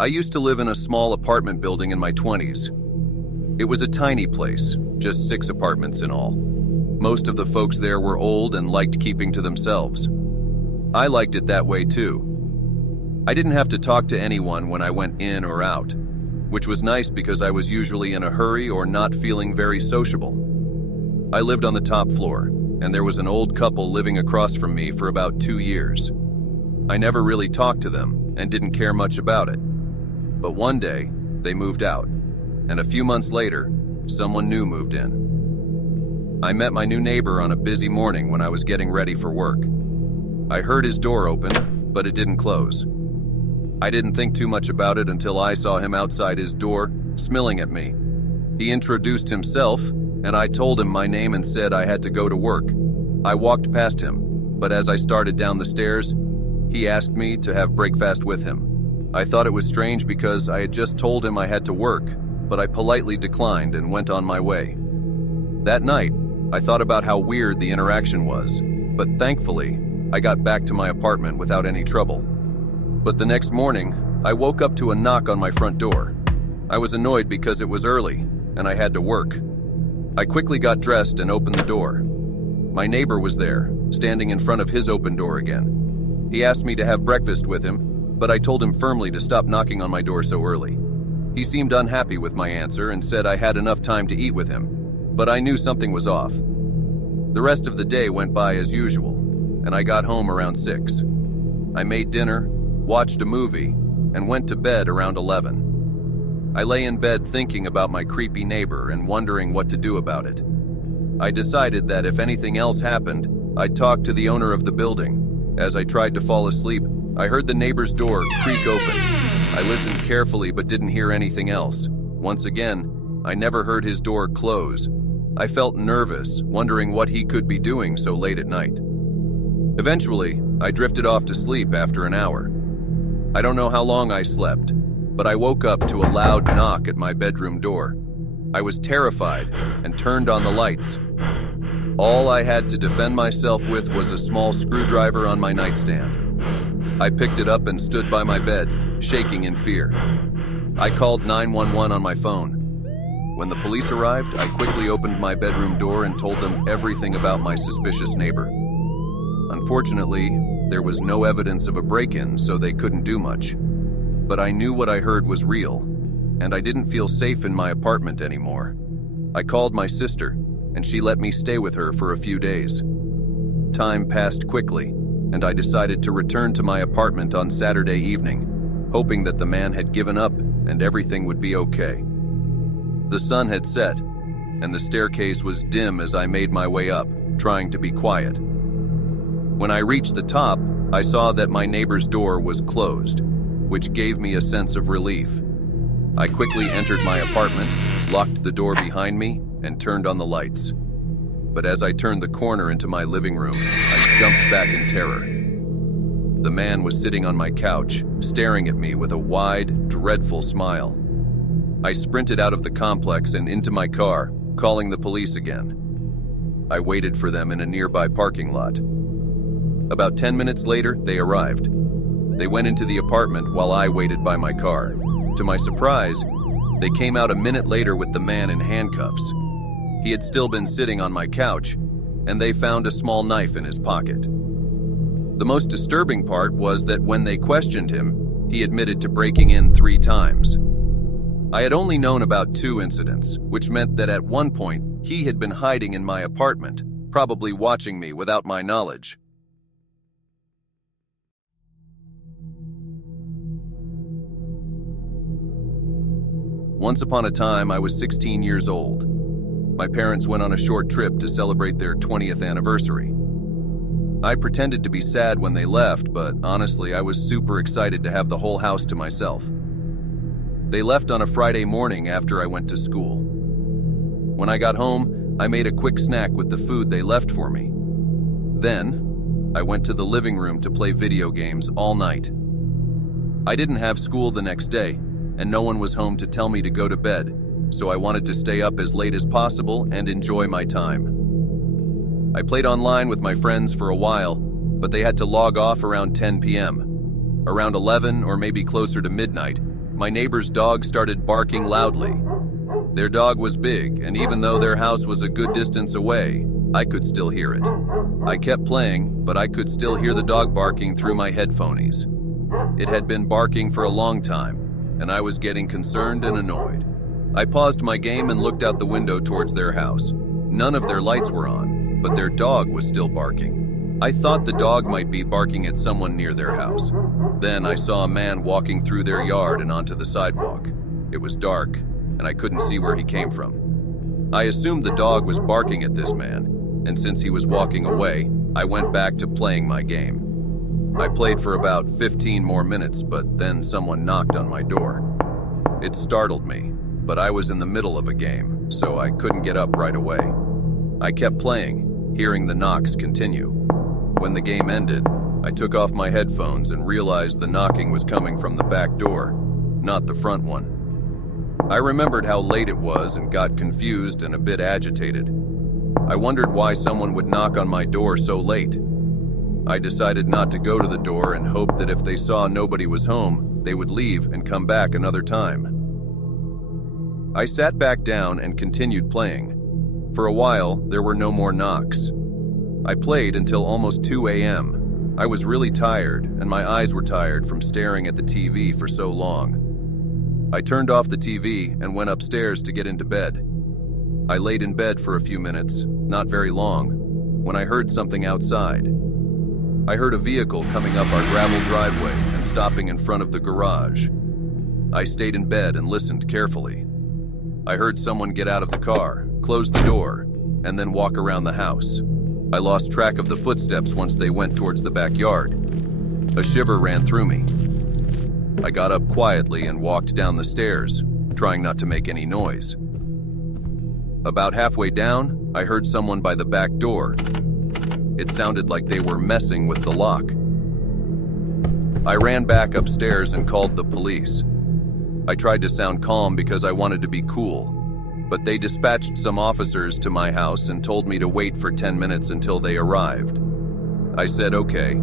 I used to live in a small apartment building in my 20s. It was a tiny place, just 6 apartments in all. Most of the folks there were old and liked keeping to themselves. I liked it that way too. I didn't have to talk to anyone when I went in or out, which was nice because I was usually in a hurry or not feeling very sociable. I lived on the top floor, and there was an old couple living across from me for about 2 years. I never really talked to them and didn't care much about it. But one day, they moved out, and a few months later, someone new moved in. I met my new neighbor on a busy morning when I was getting ready for work. I heard his door open, but it didn't close. I didn't think too much about it until I saw him outside his door, smiling at me. He introduced himself, and I told him my name and said I had to go to work. I walked past him, but as I started down the stairs, he asked me to have breakfast with him. I thought it was strange because I had just told him I had to work, but I politely declined and went on my way. That night, I thought about how weird the interaction was, but thankfully, I got back to my apartment without any trouble. But the next morning, I woke up to a knock on my front door. I was annoyed because it was early, and I had to work. I quickly got dressed and opened the door. My neighbor was there, standing in front of his open door again. He asked me to have breakfast with him, but I told him firmly to stop knocking on my door so early. He seemed unhappy with my answer and said I had enough time to eat with him, but I knew something was off. The rest of the day went by as usual, and I got home around 6. I made dinner, watched a movie, and went to bed around 11. I lay in bed thinking about my creepy neighbor and wondering what to do about it. I decided that if anything else happened, I'd talk to the owner of the building. As I tried to fall asleep, I heard the neighbor's door creak open. I listened carefully but didn't hear anything else. Once again, I never heard his door close. I felt nervous, wondering what he could be doing so late at night. Eventually, I drifted off to sleep after an hour. I don't know how long I slept, but I woke up to a loud knock at my bedroom door. I was terrified and turned on the lights. All I had to defend myself with was a small screwdriver on my nightstand. I picked it up and stood by my bed, shaking in fear. I called 911 on my phone. When the police arrived, I quickly opened my bedroom door and told them everything about my suspicious neighbor. Unfortunately, there was no evidence of a break-in, so they couldn't do much. But I knew what I heard was real, and I didn't feel safe in my apartment anymore. I called my sister, and she let me stay with her for a few days. Time passed quickly, and I decided to return to my apartment on Saturday evening, hoping that the man had given up and everything would be okay. The sun had set, and the staircase was dim as I made my way up, trying to be quiet. When I reached the top, I saw that my neighbor's door was closed, which gave me a sense of relief. I quickly entered my apartment, locked the door behind me, and turned on the lights. But as I turned the corner into my living room, I jumped back in terror. The man was sitting on my couch, staring at me with a wide, dreadful smile. I sprinted out of the complex and into my car, calling the police again. I waited for them in a nearby parking lot. About 10 minutes later, they arrived. They went into the apartment while I waited by my car. To my surprise, they came out a minute later with the man in handcuffs. He had still been sitting on my couch, and they found a small knife in his pocket. The most disturbing part was that when they questioned him, he admitted to breaking in 3 times. I had only known about 2 incidents, which meant that at one point, he had been hiding in my apartment, probably watching me without my knowledge. Once upon a time, I was 16 years old. My parents went on a short trip to celebrate their 20th anniversary. I pretended to be sad when they left, but honestly, I was super excited to have the whole house to myself. They left on a Friday morning after I went to school. When I got home, I made a quick snack with the food they left for me. Then, I went to the living room to play video games all night. I didn't have school the next day, and no one was home to tell me to go to bed, so I wanted to stay up as late as possible and enjoy my time. I played online with my friends for a while, but they had to log off around 10 p.m. Around 11 or maybe closer to midnight, My neighbor's dog started barking loudly. Their dog was big, and even though their house was a good distance away, I could still hear it. I kept playing, but I could still hear the dog barking through my headphones. It had been barking for a long time, and I was getting concerned and annoyed. I paused my game and looked out the window towards their house. None of their lights were on, but their dog was still barking. I thought the dog might be barking at someone near their house. Then I saw a man walking through their yard and onto the sidewalk. It was dark, and I couldn't see where he came from. I assumed the dog was barking at this man, and since he was walking away, I went back to playing my game. I played for about 15 more minutes, but then someone knocked on my door. It startled me, but I was in the middle of a game, so I couldn't get up right away. I kept playing, hearing the knocks continue. When the game ended, I took off my headphones and realized the knocking was coming from the back door, not the front one. I remembered how late it was and got confused and a bit agitated. I wondered why someone would knock on my door so late. I decided not to go to the door and hoped that if they saw nobody was home, they would leave and come back another time. I sat back down and continued playing. For a while, there were no more knocks. I played until almost 2 a.m. I was really tired, and my eyes were tired from staring at the TV for so long. I turned off the TV and went upstairs to get into bed. I laid in bed for a few minutes, not very long, when I heard something outside. I heard a vehicle coming up our gravel driveway and stopping in front of the garage. I stayed in bed and listened carefully. I heard someone get out of the car, close the door, and then walk around the house. I lost track of the footsteps once they went towards the backyard. A shiver ran through me. I got up quietly and walked down the stairs, trying not to make any noise. About halfway down, I heard someone by the back door. It sounded like they were messing with the lock. I ran back upstairs and called the police. I tried to sound calm because I wanted to be cool, but they dispatched some officers to my house and told me to wait for 10 minutes until they arrived. I said okay,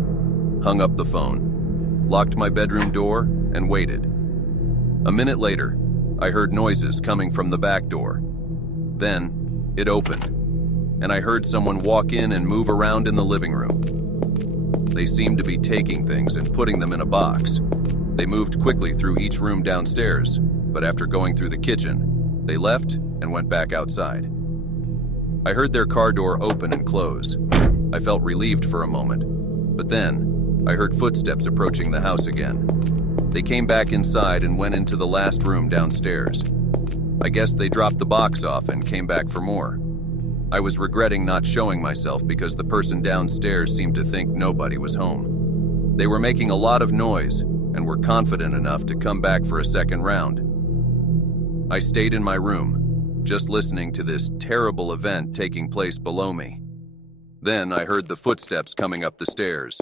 hung up the phone, locked my bedroom door, and waited. A minute later, I heard noises coming from the back door. Then, it opened, and I heard someone walk in and move around in the living room. They seemed to be taking things and putting them in a box. They moved quickly through each room downstairs, but after going through the kitchen, they left and went back outside. I heard their car door open and close. I felt relieved for a moment, but then I heard footsteps approaching the house again. They came back inside and went into the last room downstairs. I guess they dropped the box off and came back for more. I was regretting not showing myself because the person downstairs seemed to think nobody was home. They were making a lot of noise and were confident enough to come back for a second round. I stayed in my room, just listening to this terrible event taking place below me. Then I heard the footsteps coming up the stairs.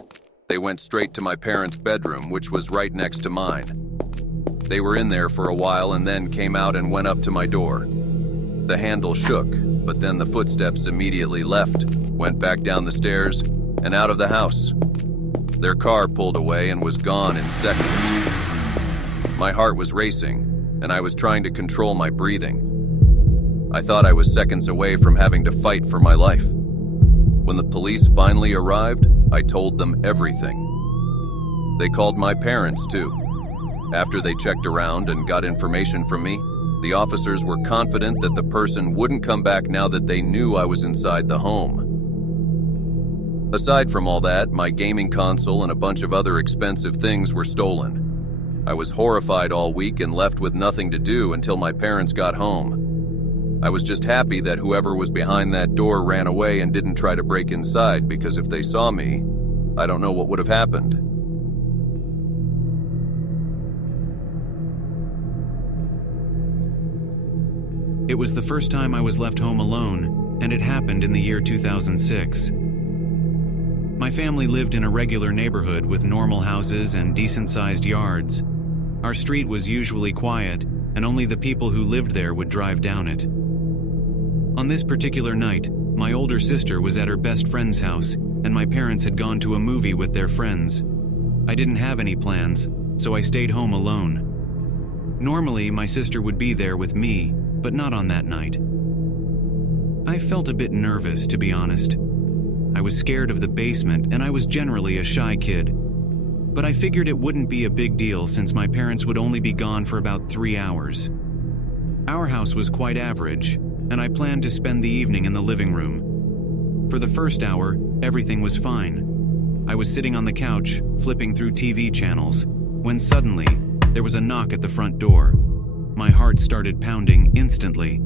They went straight to my parents' bedroom, which was right next to mine. They were in there for a while and then came out and went up to my door. The handle shook, but then the footsteps immediately left, went back down the stairs, and out of the house. Their car pulled away and was gone in seconds. My heart was racing, and I was trying to control my breathing. I thought I was seconds away from having to fight for my life. When the police finally arrived, I told them everything. They called my parents, too. After they checked around and got information from me, the officers were confident that the person wouldn't come back now that they knew I was inside the home. Aside from all that, my gaming console and a bunch of other expensive things were stolen. I was horrified all week and left with nothing to do until my parents got home. I was just happy that whoever was behind that door ran away and didn't try to break inside, because if they saw me, I don't know what would have happened. It was the first time I was left home alone, and it happened in the year 2006. My family lived in a regular neighborhood with normal houses and decent-sized yards. Our street was usually quiet, and only the people who lived there would drive down it. On this particular night, my older sister was at her best friend's house, and my parents had gone to a movie with their friends. I didn't have any plans, so I stayed home alone. Normally, my sister would be there with me, but not on that night. I felt a bit nervous, to be honest. I was scared of the basement, and I was generally a shy kid. But I figured it wouldn't be a big deal since my parents would only be gone for about 3 hours. Our house was quite average, and I planned to spend the evening in the living room. For the first hour, everything was fine. I was sitting on the couch, flipping through TV channels, when suddenly, there was a knock at the front door. My heart started pounding instantly.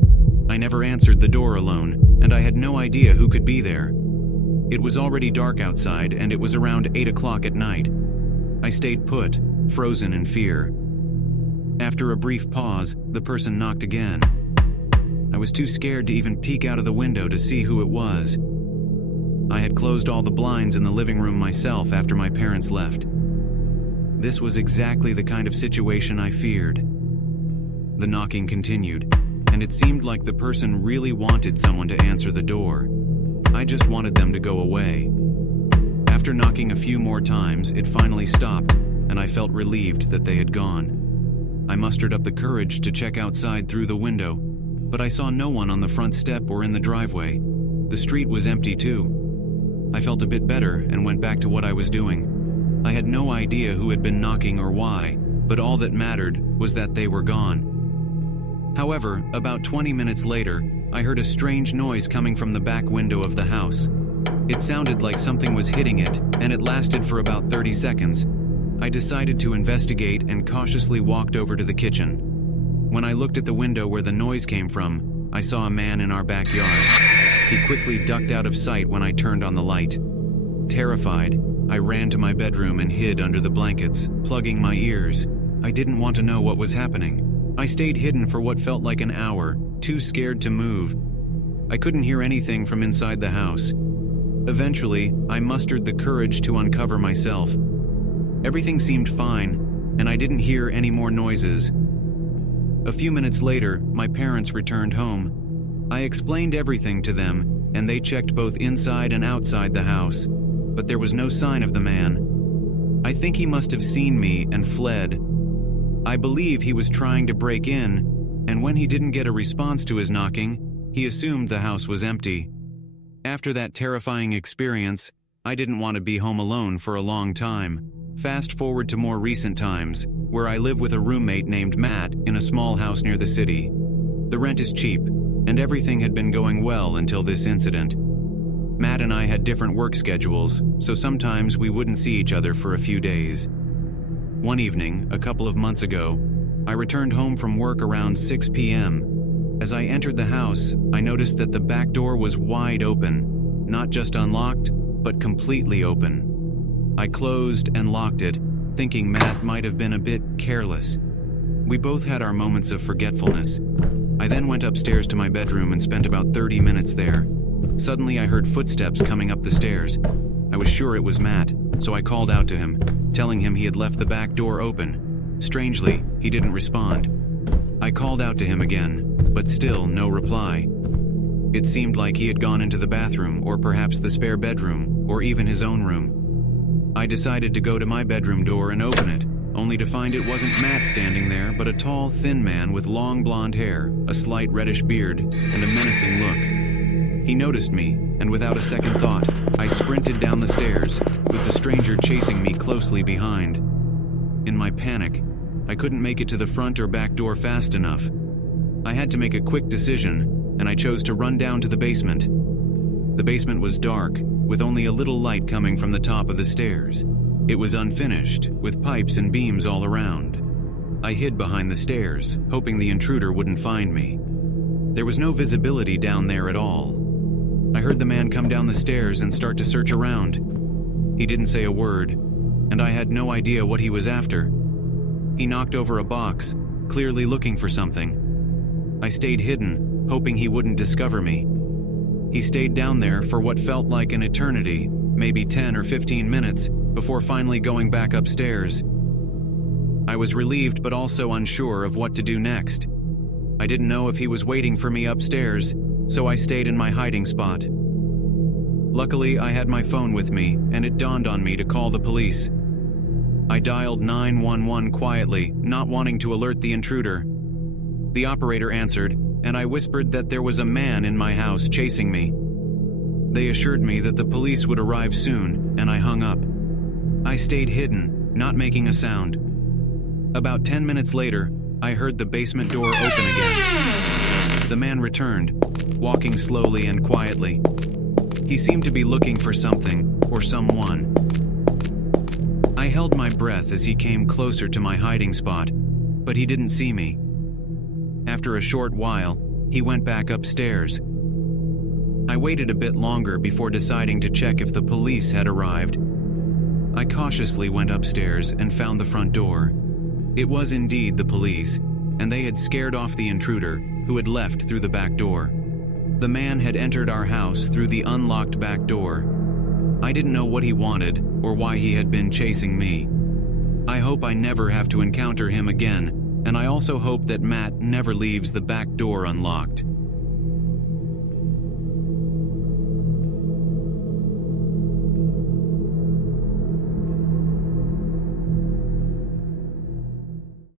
I never answered the door alone, and I had no idea who could be there. It was already dark outside, and it was around 8 o'clock at night. I stayed put, frozen in fear. After a brief pause, the person knocked again. I was too scared to even peek out of the window to see who it was. I had closed all the blinds in the living room myself after my parents left. This was exactly the kind of situation I feared. The knocking continued, and it seemed like the person really wanted someone to answer the door. I just wanted them to go away. After knocking a few more times, it finally stopped, and I felt relieved that they had gone. I mustered up the courage to check outside through the window, but I saw no one on the front step or in the driveway. The street was empty too. I felt a bit better and went back to what I was doing. I had no idea who had been knocking or why, but all that mattered was that they were gone. However, about 20 minutes later, I heard a strange noise coming from the back window of the house. It sounded like something was hitting it, and it lasted for about 30 seconds. I decided to investigate and cautiously walked over to the kitchen. When I looked at the window where the noise came from, I saw a man in our backyard. He quickly ducked out of sight when I turned on the light. Terrified, I ran to my bedroom and hid under the blankets, plugging my ears. I didn't want to know what was happening. I stayed hidden for what felt like an hour, too scared to move. I couldn't hear anything from inside the house. Eventually, I mustered the courage to uncover myself. Everything seemed fine, and I didn't hear any more noises. A few minutes later, my parents returned home. I explained everything to them, and they checked both inside and outside the house, but there was no sign of the man. I think he must have seen me and fled. I believe he was trying to break in, and when he didn't get a response to his knocking, he assumed the house was empty. After that terrifying experience, I didn't want to be home alone for a long time. Fast forward to more recent times, where I live with a roommate named Matt in a small house near the city. The rent is cheap, and everything had been going well until this incident. Matt and I had different work schedules, so sometimes we wouldn't see each other for a few days. One evening, a couple of months ago, I returned home from work around 6 p.m. As I entered the house, I noticed that the back door was wide open, not just unlocked, but completely open. I closed and locked it, thinking Matt might have been a bit careless. We both had our moments of forgetfulness. I then went upstairs to my bedroom and spent about 30 minutes there. Suddenly I heard footsteps coming up the stairs. I was sure it was Matt, so I called out to him, telling him he had left the back door open. Strangely, he didn't respond. I called out to him again, but still no reply. It seemed like he had gone into the bathroom, or perhaps the spare bedroom, or even his own room. I decided to go to my bedroom door and open it, only to find it wasn't Matt standing there, but a tall, thin man with long blonde hair, a slight reddish beard, and a menacing look. He noticed me, and without a second thought, I sprinted down the stairs, with the stranger chasing me closely behind. In my panic, I couldn't make it to the front or back door fast enough. I had to make a quick decision, and I chose to run down to the basement. The basement was dark, with only a little light coming from the top of the stairs. It was unfinished, with pipes and beams all around. I hid behind the stairs, hoping the intruder wouldn't find me. There was no visibility down there at all. I heard the man come down the stairs and start to search around. He didn't say a word, and I had no idea what he was after. He knocked over a box, clearly looking for something. I stayed hidden, hoping he wouldn't discover me. He stayed down there for what felt like an eternity, maybe 10 or 15 minutes, before finally going back upstairs. I was relieved but also unsure of what to do next. I didn't know if he was waiting for me upstairs, so I stayed in my hiding spot. Luckily, I had my phone with me, and it dawned on me to call the police. I dialed 911 quietly, not wanting to alert the intruder. The operator answered, and I whispered that there was a man in my house chasing me. They assured me that the police would arrive soon, and I hung up. I stayed hidden, not making a sound. About 10 minutes later, I heard the basement door open again. The man returned, walking slowly and quietly. He seemed to be looking for something, or someone. I held my breath as he came closer to my hiding spot, but he didn't see me. After a short while, he went back upstairs. I waited a bit longer before deciding to check if the police had arrived. I cautiously went upstairs and found the front door. It was indeed the police, and they had scared off the intruder, who had left through the back door. The man had entered our house through the unlocked back door. I didn't know what he wanted or why he had been chasing me. I hope I never have to encounter him again, and I also hope that Matt never leaves the back door unlocked.